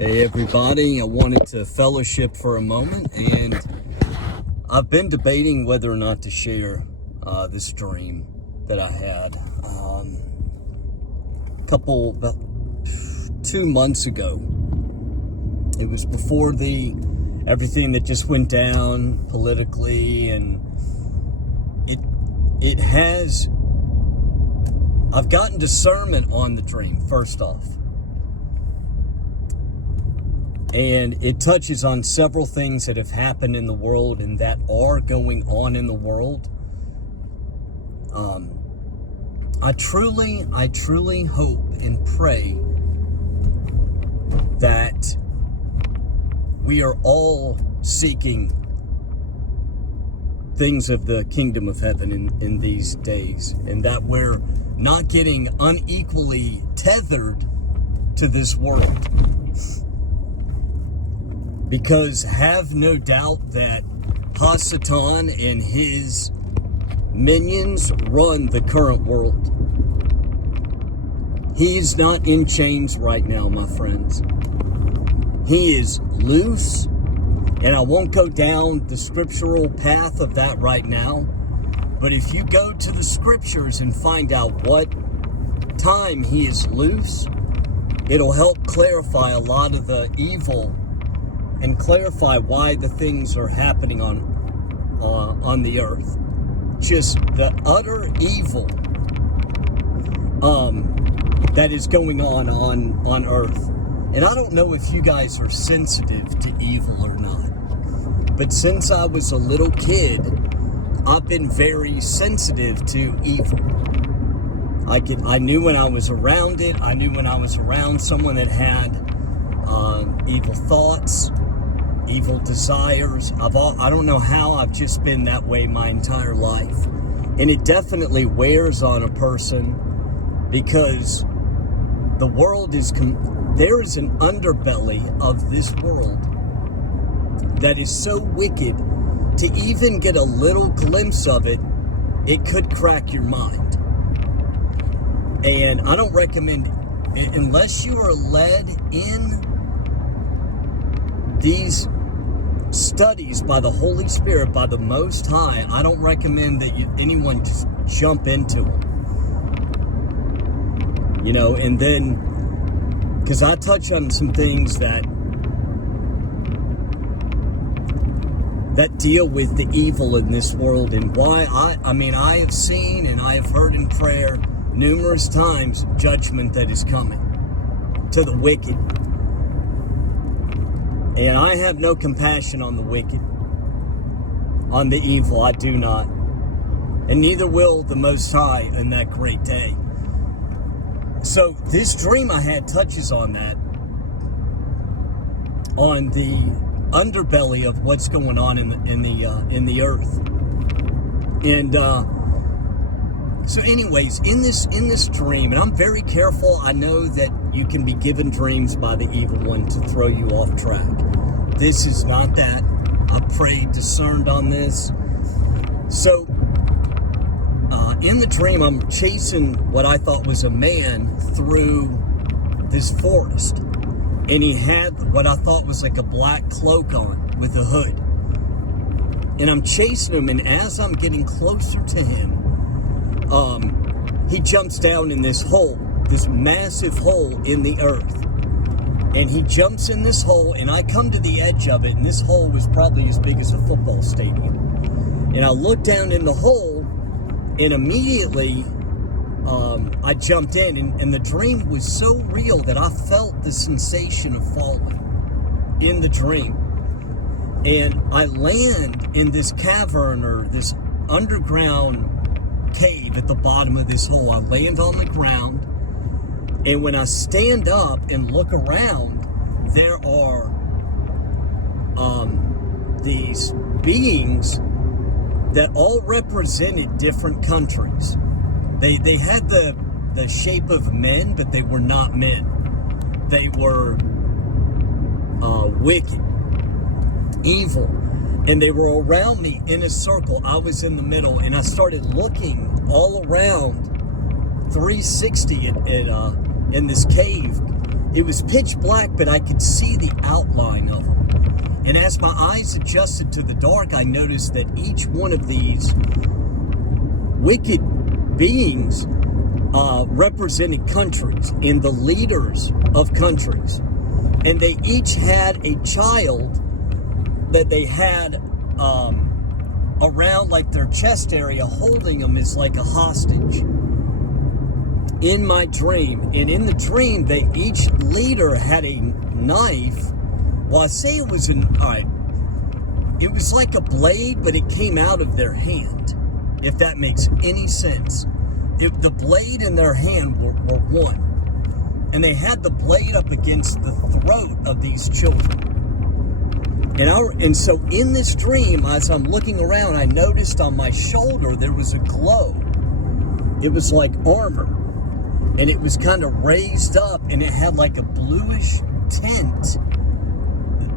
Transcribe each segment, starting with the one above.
Hey everybody, I wanted to fellowship for a moment, and I've been debating whether or not to share this dream that I had about 2 months ago. It was before everything that just went down politically, and I've gotten discernment on the dream, first off. And it touches on several things that have happened in the world and that are going on in the world. I truly hope and pray that we are all seeking things of the kingdom of heaven in these days, and that we're not getting unequally tethered to this world. Because have no doubt that Hasatan and his minions run the current world. He is not in chains right now, my friends. He is loose, and I won't go down the scriptural path of that right now. But if you go to the scriptures and find out what time he is loose, it'll help clarify a lot of the evil and clarify why the things are happening on the earth. Just the utter evil that is going on earth. And I don't know if you guys are sensitive to evil or not, but since I was a little kid, I've been very sensitive to evil. I knew when I was around it. I knew when I was around someone that had evil thoughts, evil desires. I don't know how, I've just been that way my entire life. And it definitely wears on a person, because the world there is an underbelly of this world that is so wicked, to even get a little glimpse of it, it could crack your mind. And I don't recommend it, unless you are led in these studies by the Holy Spirit, by the Most High. I don't recommend that anyone just jump into them. And then, because I touch on some things that deal with the evil in this world, and why I have seen and I have heard in prayer numerous times judgment that is coming to the wicked. And I have no compassion on the wicked, on the evil. I do not. And neither will the Most High in that great day. So this dream I had touches on that, on the underbelly of what's going on in the earth. And so anyways, in this dream, and I'm very careful. I know that you can be given dreams by the evil one to throw you off track. This is not that. I prayed, discerned on this. So, in the dream, I'm chasing what I thought was a man through this forest. And he had what I thought was like a black cloak on with a hood. And I'm chasing him, and as I'm getting closer to him, he jumps down in this hole, this massive hole in the earth. And he jumps in this hole, and I come to the edge of it, and this hole was probably as big as a football stadium. And I looked down in the hole, and immediately I jumped in, and the dream was so real that I felt the sensation of falling in the dream. And I land in this cavern, or this underground cave at the bottom of this hole. I land on the ground, and when I stand up and look around, there are these beings that all represented different countries. They had the shape of men, but they were not men. They were wicked, evil, and they were around me in a circle. I was in the middle, and I started looking all around 360 in this cave, it was pitch black, but I could see the outline of them. And as my eyes adjusted to the dark, I noticed that each one of these wicked beings represented countries and the leaders of countries. And they each had a child that they had around like their chest area, holding them as like a hostage. In my dream, and in the dream, each leader had a knife. Well, I say it was it was like a blade, but it came out of their hand, if that makes any sense. The blade in their hand were one. And they had the blade up against the throat of these children. And so in this dream, as I'm looking around, I noticed on my shoulder there was a glow. It was like armor. And it was kind of raised up, and it had like a bluish tint.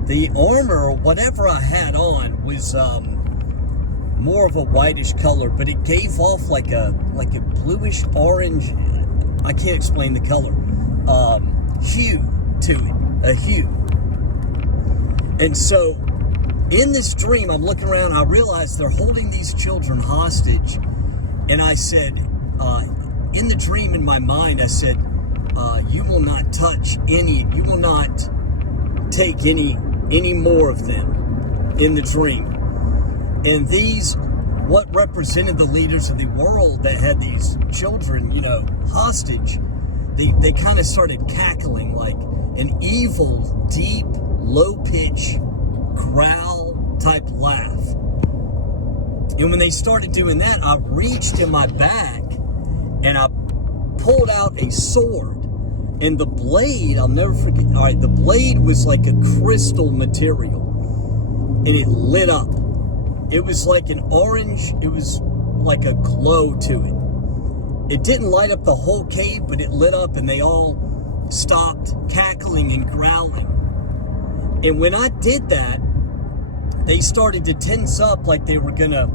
The armor, or whatever I had on, was more of a whitish color, but it gave off like a bluish orange. I can't explain the color. Hue to it, a hue. And so, in this dream, I'm looking around. I realized they're holding these children hostage, and I said, in the dream, in my mind, I said, "You will not touch any. You will not take any more of them." In the dream. And these, what represented the leaders of the world that had these children, hostage, they kind of started cackling like an evil, deep, low-pitch, growl-type laugh. And when they started doing that, I reached in my bag and I pulled out a sword. And the blade, I'll never forget, the blade was like a crystal material. And it lit up. It was like an orange, it was like a glow to it. It didn't light up the whole cave, but it lit up and they all stopped cackling and growling. And when I did that, they started to tense up like they were gonna,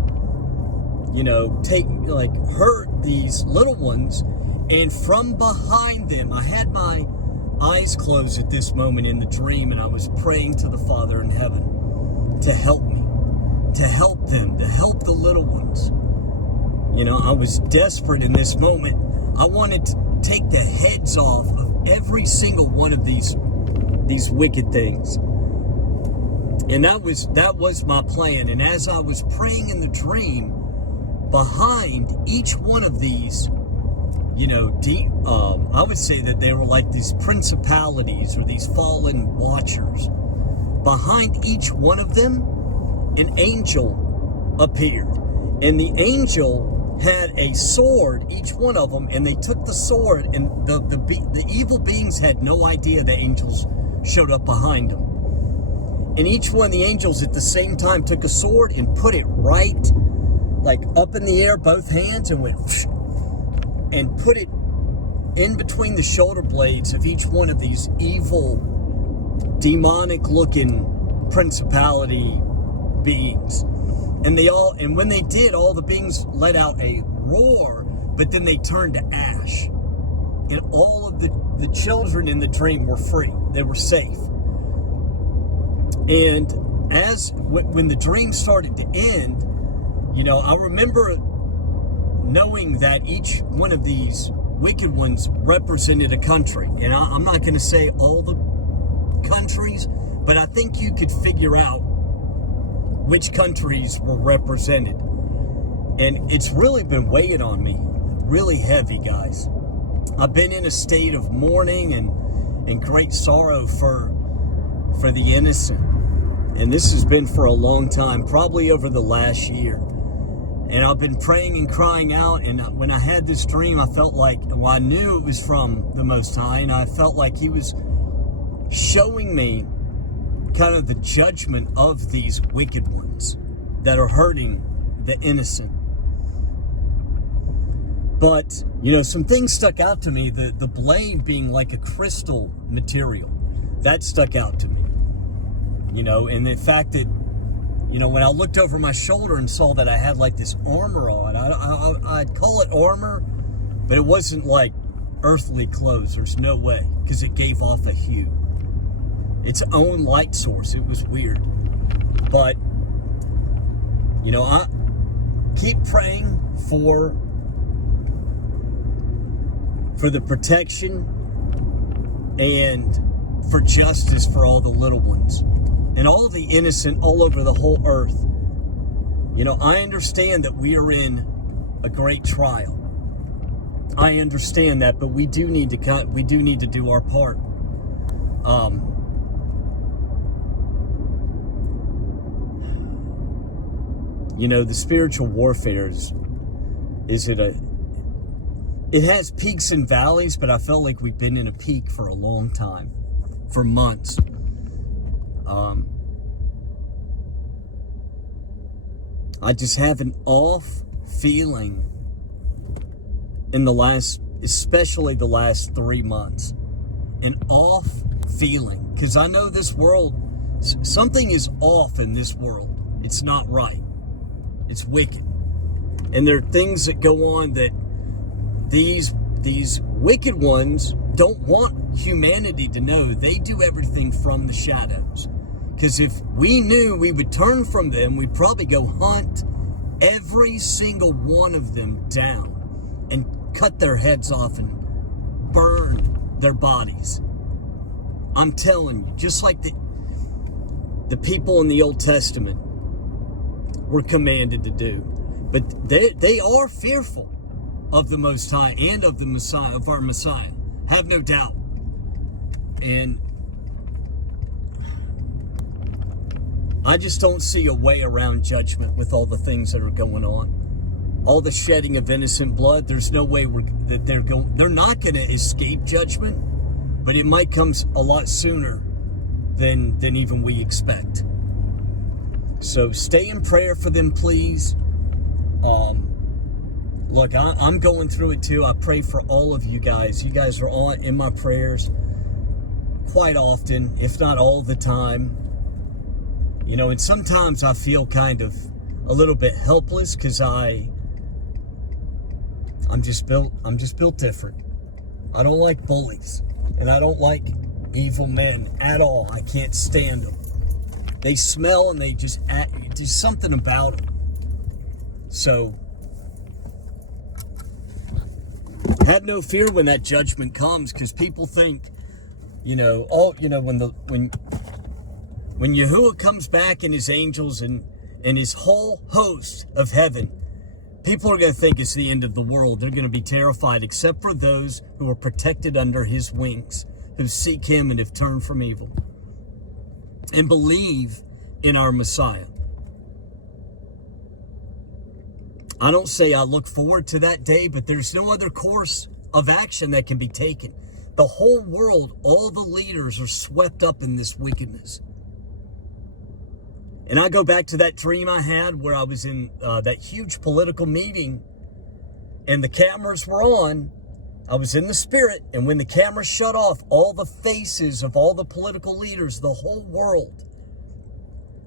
hurt these little ones. And from behind them, I had my eyes closed at this moment in the dream, and I was praying to the Father in heaven to help me, to help them, to help the little ones. I was desperate in this moment. I wanted to take the heads off of every single one of these wicked things. And that was my plan. And as I was praying in the dream, behind each one of these, I would say that they were like these principalities or these fallen watchers. Behind each one of them, an angel appeared. And the angel had a sword, each one of them, and they took the sword, and the evil beings had no idea the angels showed up behind them. And each one of the angels at the same time took a sword and put it right, like up in the air, both hands, and went whoosh, and put it in between the shoulder blades of each one of these evil, demonic-looking principality beings. And when they did, all the beings let out a roar, but then they turned to ash. And all of the children in the dream were free. They were safe. And when the dream started to end, I remember knowing that each one of these wicked ones represented a country. And I'm not going to say all the countries, but I think you could figure out which countries were represented. And it's really been weighing on me, really heavy, guys. I've been in a state of mourning and great sorrow for the innocent. And this has been for a long time, probably over the last year. And I've been praying and crying out. And when I had this dream, I felt like, I knew it was from the Most High. And I felt like He was showing me kind of the judgment of these wicked ones that are hurting the innocent. But, some things stuck out to me. The blade being like a crystal material, that stuck out to me. And the fact that, when I looked over my shoulder and saw that I had like this armor on, I'd call it armor, but it wasn't like earthly clothes. There's no way, because it gave off a hue. Its own light source. It was weird. But, you know, I keep praying for the protection and for justice for all the little ones and all the innocent all over the whole earth. You know, I understand that we are in a great trial. I understand that, but we do need to do our part. You know, the spiritual warfare it has peaks and valleys, but I felt like we've been in a peak for a long time, for months. I just have an off feeling especially the last 3 months, an off feeling, because I know this world, something is off in this world. It's not right. It's wicked. And there are things that go on that these wicked ones don't want humanity to know. They do everything from the shadows. Because if we knew we would turn from them, we'd probably go hunt every single one of them down and cut their heads off and burn their bodies. I'm telling you, just like the people in the Old Testament were commanded to do. But they are fearful of the Most High and of the Messiah, of our Messiah. Have no doubt. And I just don't see a way around judgment with all the things that are going on. All the shedding of innocent blood, there's no way that they're not going to escape judgment, but it might come a lot sooner than even we expect. So stay in prayer for them, please. Look, I'm going through it too. I pray for all of you guys. You guys are all in my prayers quite often, if not all the time. You know, and sometimes I feel kind of a little bit helpless because I'm just built different. I don't like bullies, and I don't like evil men at all. I can't stand them. They smell and they just there's something about them. So have no fear when that judgment comes, because people think, when Yahuah comes back and his angels and his whole host of heaven, people are going to think it's the end of the world. They're going to be terrified, except for those who are protected under his wings, who seek him and have turned from evil and believe in our Messiah. I don't say I look forward to that day, but there's no other course of action that can be taken. The whole world, all the leaders are swept up in this wickedness. And I go back to that dream I had where I was in that huge political meeting and the cameras were on. I was in the spirit, and when the cameras shut off, all the faces of all the political leaders, the whole world,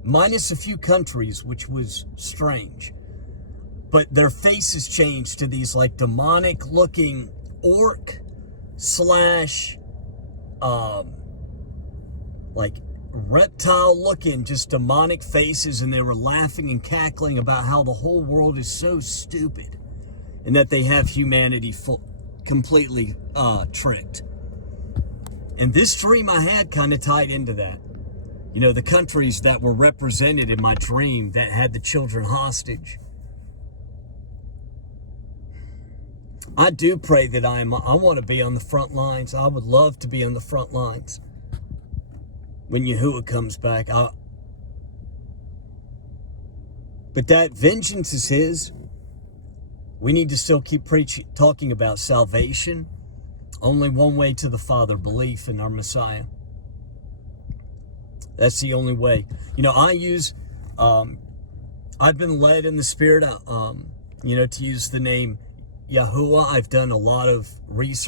minus a few countries, which was strange, but their faces changed to these like demonic looking orc slash like reptile looking, just demonic faces, and they were laughing and cackling about how the whole world is so stupid and that they have humanity completely tricked. And this dream I had kind of tied into that. You know, the countries that were represented in my dream that had the children hostage. I do pray that I want to be on the front lines. I would love to be on the front lines when Yahuah comes back. But that vengeance is his. We need to still keep talking about salvation. Only one way to the Father, belief in our Messiah. That's the only way. You know, I've been led in the Spirit, to use the name Yahuah. I've done a lot of research